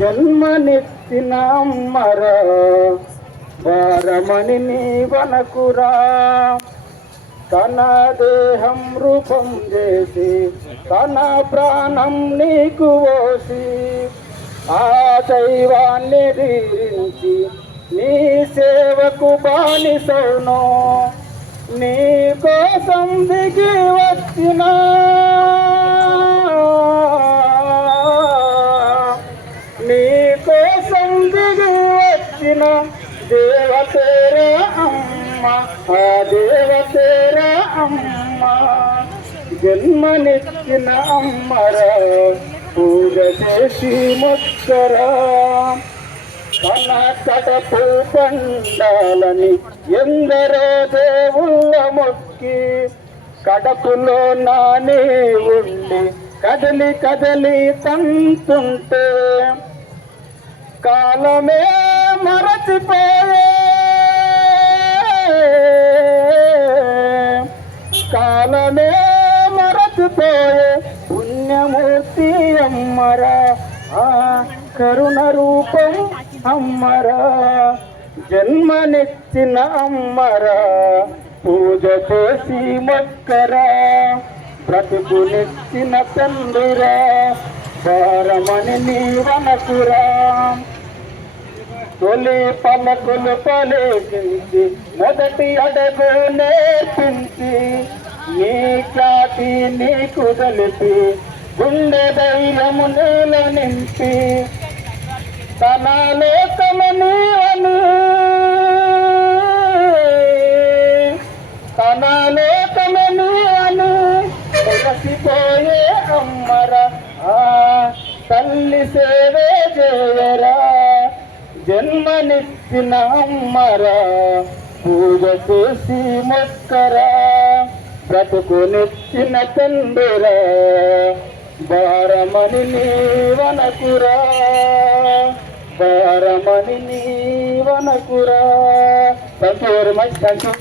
జన్మనిచ్చిన అమ్మరా భారమని నీవనకురా. తన దేహం రూపం చేసి తన ప్రాణం నీకు పోసి ఆ దైవాన్ని దీవించి నీ సేవకు బానిసౌను. నీ కోసం దిగి వచ్చిన నీ కోసం దిగి వచ్చిన దేవతేరా అమ్మ, ఆ దేవతేరా అమ్మ. జన్మనిచ్చిన అమ్మరా పూజ చేసి మొక్కరా. తన కడపు పండాలని ఎందరో దేవుళ్ళ మొక్కి కడపులో నాని ఉండి కదలి కదలి తంతుంటే కాలమే మరచిపోయే, కాలమే మరచిపోయే పుణ్యమూర్తి అమ్మరా, ఆ కరుణ రూపం అమ్మరా. జన్మనిచ్చిన అమ్మరా పూజ చేసి మొక్కరా. బ్రతుకునిచ్చిన తండ్రిరా భారమని నీవనకురా. తొలి పలకులు పలికించి మొదటి అడుగు నేర్పించి నీ ఖ్యాతి నీకు తెలిపి గుండె ధైర్యము నీల నింపి తన లోకము నీవని, తన లోకము నీవని మురసిపోయే అమ్మరా, ఆ తల్లి సేవే చేయరా. జన్మనిచ్చిన అమ్మరా పూజ చేసి మొక్కరా. బ్రతుకునిచ్చిన తండ్రిరా భారమని నీవనకురా, భారమని నీవనకురా. Thank you very much. Thank you.